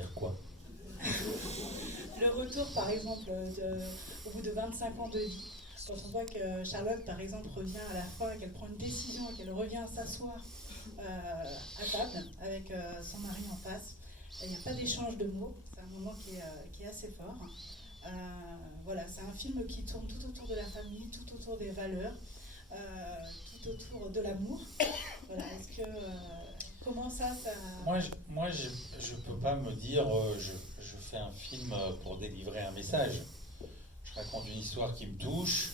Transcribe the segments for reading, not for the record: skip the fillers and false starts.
dire quoi? Le retour, par exemple, au bout de 25 ans de vie, quand on voit que Charlotte, par exemple, revient à la fin, qu'elle prend une décision, qu'elle revient s'asseoir à table avec son mari en face, il n'y a pas d'échange de mots, c'est un moment qui est assez fort. Voilà, c'est un film qui tourne tout autour de la famille, tout autour des valeurs, tout autour de l'amour. Voilà, est-ce que comment ça Je peux pas me dire je fais un film pour délivrer un message. Je raconte une histoire qui me touche.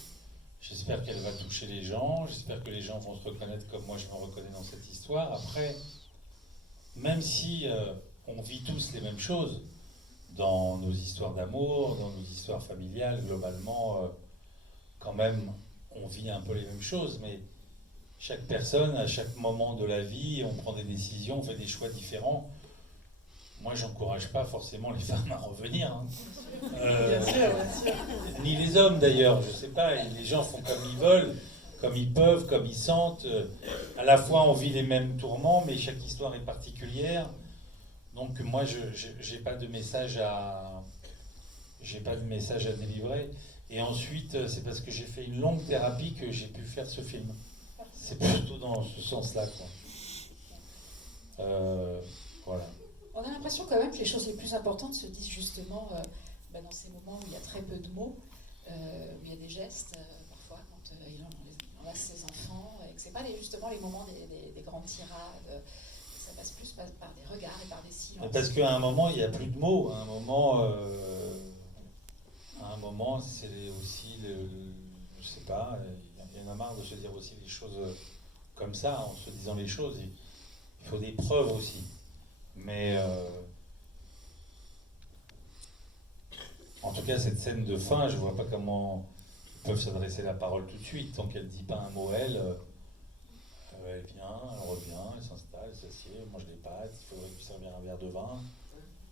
J'espère qu'elle va toucher les gens. J'espère que les gens vont se reconnaître comme moi je me reconnais dans cette histoire. Après, même si on vit tous les mêmes choses dans nos histoires d'amour, dans nos histoires familiales, globalement, quand même, on vit un peu les mêmes choses. Mais chaque personne, à chaque moment de la vie, on prend des décisions, on fait des choix différents. Moi, j'encourage pas forcément les femmes à revenir. Hein. Bien sûr, bien sûr. Ni les hommes d'ailleurs, je sais pas. Les gens font comme ils veulent, comme ils peuvent, comme ils sentent. À la fois, on vit les mêmes tourments, mais chaque histoire est particulière. Donc moi, j'ai pas de message j'ai pas de message à délivrer. Et ensuite, c'est parce que j'ai fait une longue thérapie que j'ai pu faire ce film. C'est plutôt dans ce sens-là, quoi. Voilà. On a l'impression quand même que les choses les plus importantes se disent justement dans ces moments où il y a très peu de mots, où il y a des gestes, parfois, quand il enlace ses enfants, et que ce n'est pas justement les moments des grandes tirades, ça passe plus par des regards et par des silences. Parce qu'à un moment, il n'y a plus de mots. À un moment, c'est aussi, je sais pas, il y en a marre de se dire aussi les choses comme ça, en se disant les choses. Il faut des preuves aussi. Mais en tout cas, cette scène de fin, je vois pas comment ils peuvent s'adresser la parole tout de suite. Tant qu'elle dit pas un mot, elle vient, elle revient, elle s'installe, elle s'assied, elle mange des pâtes, il faudrait lui servir un verre de vin.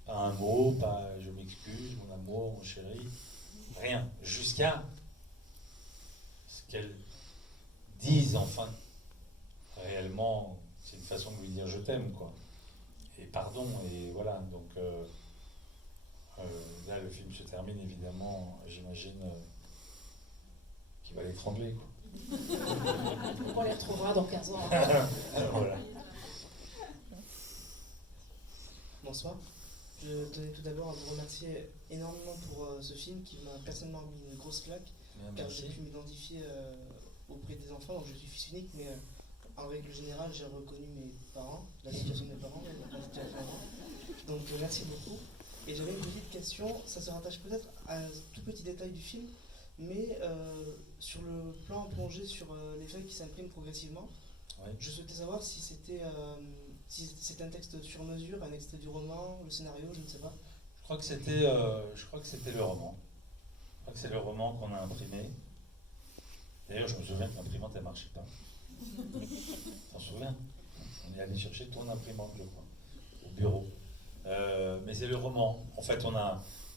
Pas un mot, pas je m'excuse, mon amour, mon chéri. Rien. Jusqu'à ce qu'elle dise enfin réellement, c'est une façon de lui dire je t'aime, quoi. Et pardon, et voilà. Donc là, le film se termine, évidemment, j'imagine qu'il va l'étrangler, quoi. On les retrouvera dans 15 ans. Voilà. Bonsoir. Je tenais tout d'abord à vous remercier énormément pour ce film qui m'a personnellement mis une grosse claque, car j'ai pu m'identifier auprès des enfants. Donc je suis fils unique, mais en règle générale, j'ai reconnu mes parents, la situation de mes parents, la situation avant. Donc merci beaucoup. Et j'avais une petite question, ça se rattache peut-être à un tout petit détail du film, mais sur le plan plongé sur les feuilles qui s'impriment progressivement, Ouais. je souhaitais savoir si c'était un texte sur mesure, un extrait du roman, le scénario, je ne sais pas. Je crois que c'était le roman. Je crois que c'est le roman qu'on a imprimé. D'ailleurs, je me souviens que l'imprimante, elle ne marchait pas. T'en souviens? On est allé chercher ton imprimante, je crois, au bureau. Mais c'est le roman. En fait,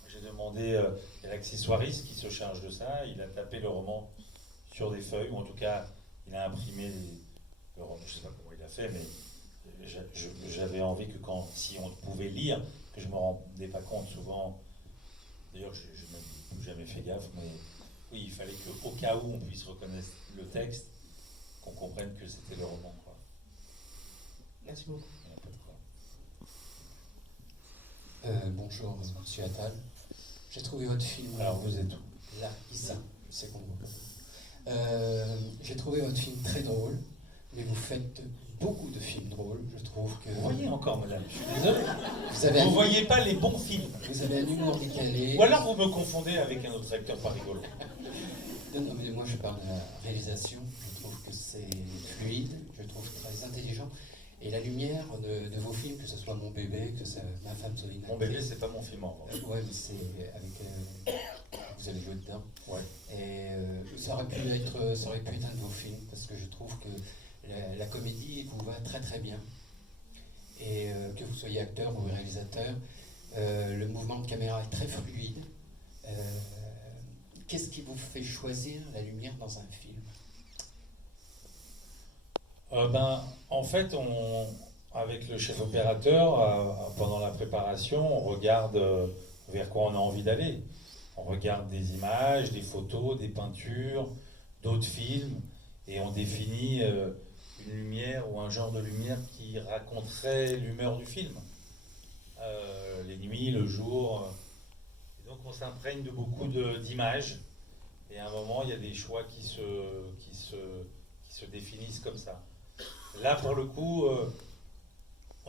j'ai demandé à l'accessoiriste qui se charge de ça. Il a tapé le roman sur des feuilles, ou en tout cas, il a imprimé le roman. Je ne sais pas comment il a fait, mais j'avais envie que si on pouvait lire, que je ne me rendais pas compte souvent. D'ailleurs, je n'ai jamais fait gaffe, mais oui, il fallait qu'au cas où on puisse reconnaître le texte, qu'on comprenne que c'était le roman, quoi. Merci beaucoup. Il n'y a pas de quoi. Bonjour, monsieur Attal. J'ai trouvé votre film. Alors, vous êtes où? Là, ici, c'est qu'on voit pas. J'ai trouvé votre film très drôle, mais vous faites beaucoup de films drôles. Je trouve que. Vous voyez encore, madame, je suis désolé. Vous ne voyez pas les bons films. Vous avez un humour décalé. Ou alors vous me confondez avec un autre acteur pas rigolo. Non, mais moi je parle de la réalisation. Je trouve que c'est fluide, je trouve très intelligent. Et la lumière de vos films, que ce soit Mon bébé, que ça, Ma femme soit une Mon bébé, c'est pas mon film en revanche. ouais, mais c'est avec. Vous avez joué dedans. Ouais. Et ça aurait pu être un de vos films, parce que je trouve que la comédie vous va très très bien. Et que vous soyez acteur ou réalisateur, le mouvement de caméra est très fluide. Qu'est-ce qui vous fait choisir la lumière dans un film? En fait, avec le chef opérateur, pendant la préparation, on regarde vers quoi on a envie d'aller. On regarde des images, des photos, des peintures, d'autres films, et on définit une lumière ou un genre de lumière qui raconterait l'humeur du film. Les nuits, le jour. Et donc on s'imprègne de beaucoup d'images, et à un moment, il y a des choix qui se définissent comme ça. Là, pour le coup,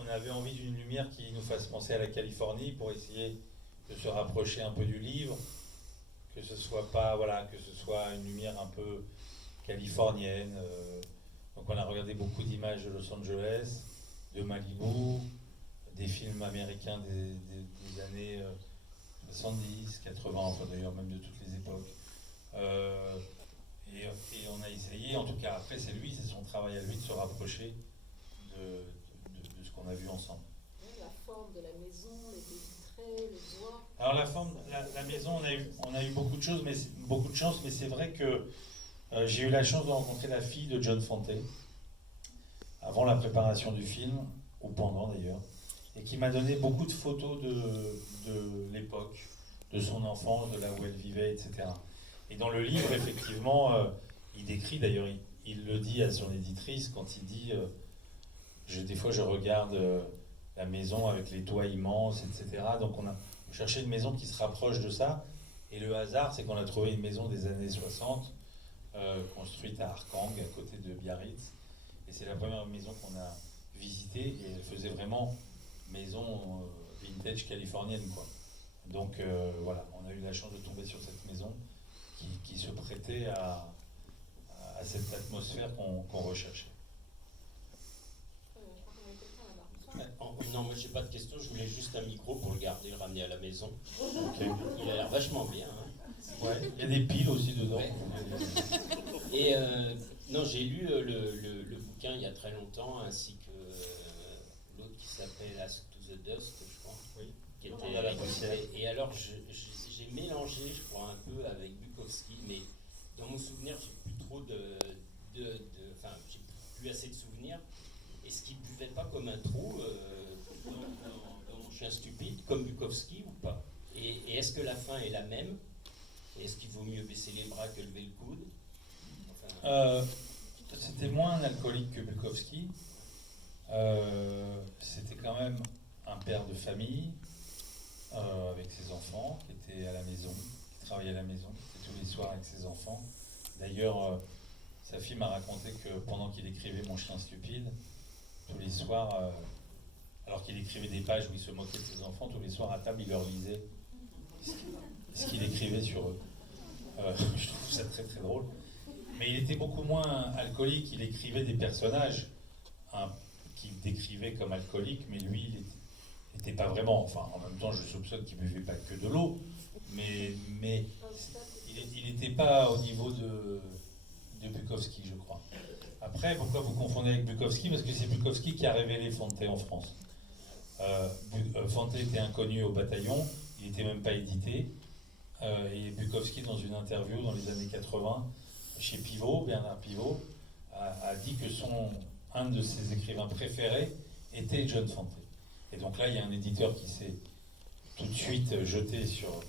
on avait envie d'une lumière qui nous fasse penser à la Californie pour essayer de se rapprocher un peu du livre, que ce soit pas, voilà, que ce soit une lumière un peu californienne. Donc on a regardé beaucoup d'images de Los Angeles, de Malibu, des films américains des années 70, 80, enfin d'ailleurs même de toutes les époques. Et on a essayé, en tout cas après c'est son travail à lui de se rapprocher de ce qu'on a vu ensemble. La forme de la maison, les vitrées, les bois. Alors la forme, la maison, on a eu beaucoup de choses, beaucoup de chance, mais c'est vrai que j'ai eu la chance de rencontrer la fille de John Fante avant la préparation du film, ou pendant d'ailleurs, et qui m'a donné beaucoup de photos de l'époque, de son enfance, de là où elle vivait, etc. Et dans le livre, effectivement, il décrit, d'ailleurs, il le dit à son éditrice quand il dit des fois je regarde la maison avec les toits immenses, etc. Donc on cherchait une maison qui se rapproche de ça, et le hasard, c'est qu'on a trouvé une maison des années 60, construite à Arkang, à côté de Biarritz, et c'est la première maison qu'on a visitée, et elle faisait vraiment maison vintage californienne, quoi. Donc voilà, on a eu la chance de tomber sur cette maison qui se prêtait à cette atmosphère qu'on recherchait. Non, moi j'ai pas de questions, je voulais juste un micro pour le garder, le ramener à la maison. Okay. Il a l'air vachement bien. Hein. Ouais, il y a des piles aussi dedans. Ouais. Et non, j'ai lu le bouquin il y a très longtemps, ainsi que l'autre qui s'appelle Ask to the Dust, je crois. Oui. Qui était à la poussière. Et alors j'ai mélangé, je crois, un peu avec Bukowski, mais dans mon souvenir, j'ai plus trop enfin, j'ai plus assez de souvenirs. Est-ce qu'il buvait pas comme un trou dans Mon chien stupide, comme Bukowski ou pas? Et est-ce que la fin est la même? Et est-ce qu'il vaut mieux baisser les bras que lever le coude? Enfin... C'était moins alcoolique que Bukowski. C'était quand même un père de famille avec ses enfants qui était à la maison, qui travaillait à la maison, qui était tous les soirs avec ses enfants. D'ailleurs, sa fille m'a raconté que pendant qu'il écrivait Mon chien stupide, tous les soirs, alors qu'il écrivait des pages où il se moquait de ses enfants, tous les soirs à table, il leur lisait ce qu'il écrivait sur eux. Je trouve ça très très drôle. Mais il était beaucoup moins alcoolique, il écrivait des personnages qu'il décrivait comme alcooliques, mais lui, il n'était pas vraiment. Enfin, en même temps, je soupçonne qu'il ne buvait pas que de l'eau, mais il n'était pas au niveau de Bukowski, je crois. Après, pourquoi vous confondez avec Bukowski? Parce que c'est Bukowski qui a révélé Fante en France. Fante était inconnu au bataillon, il n'était même pas édité. Et Bukowski, dans une interview dans les années 80, chez Pivot, Bernard Pivot, a dit que un de ses écrivains préférés était John Fante. Et donc là, il y a un éditeur qui s'est tout de suite jeté sur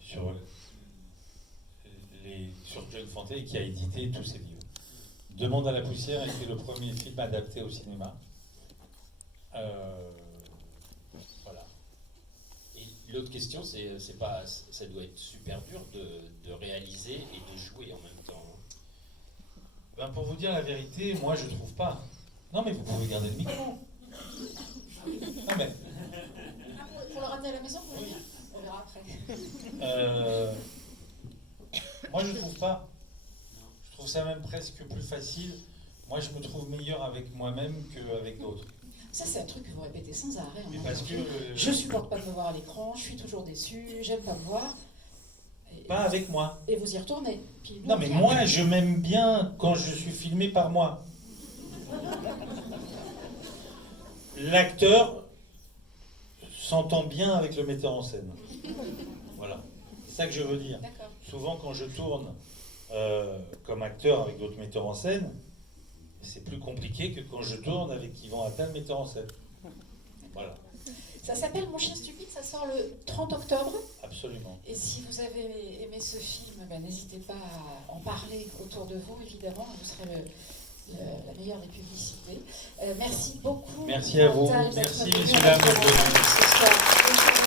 John Fante et qui a édité tous ses livres. Demande à la poussière était le premier film adapté au cinéma. Voilà. Et l'autre question, ça doit être super dur de réaliser et de jouer en même temps. Ben pour vous dire la vérité, moi je trouve pas. Non mais vous pouvez garder le micro. Non mais. Pour le ramener à la maison, oui. On verra après. Moi je trouve pas. Je trouve ça même presque plus facile. Moi je me trouve meilleur avec moi-même qu'avec d'autres. Ça c'est un truc que vous répétez sans arrêt. Mais parce que je supporte pas de me voir à l'écran, je suis toujours déçu, j'aime pas me voir. Pas avec moi. Et vous y retournez. Puis non mais moi je m'aime bien quand je suis filmé par moi. L'acteur s'entend bien avec le metteur en scène. Voilà. C'est ça que je veux dire. D'accord. Souvent quand je tourne comme acteur avec d'autres metteurs en scène, c'est plus compliqué que quand je tourne avec Yvan Attal, metteur en scène. Voilà, Ça s'appelle Mon chien stupide, ça sort le 30 octobre. absolument. Et si vous avez aimé ce film, n'hésitez pas à en parler autour de vous, évidemment. Vous serez la meilleure des publicités. Merci beaucoup. Merci à vous. Chantal, d'être Merci, venue messieurs, avec dames, nous d'être venus. ce soir.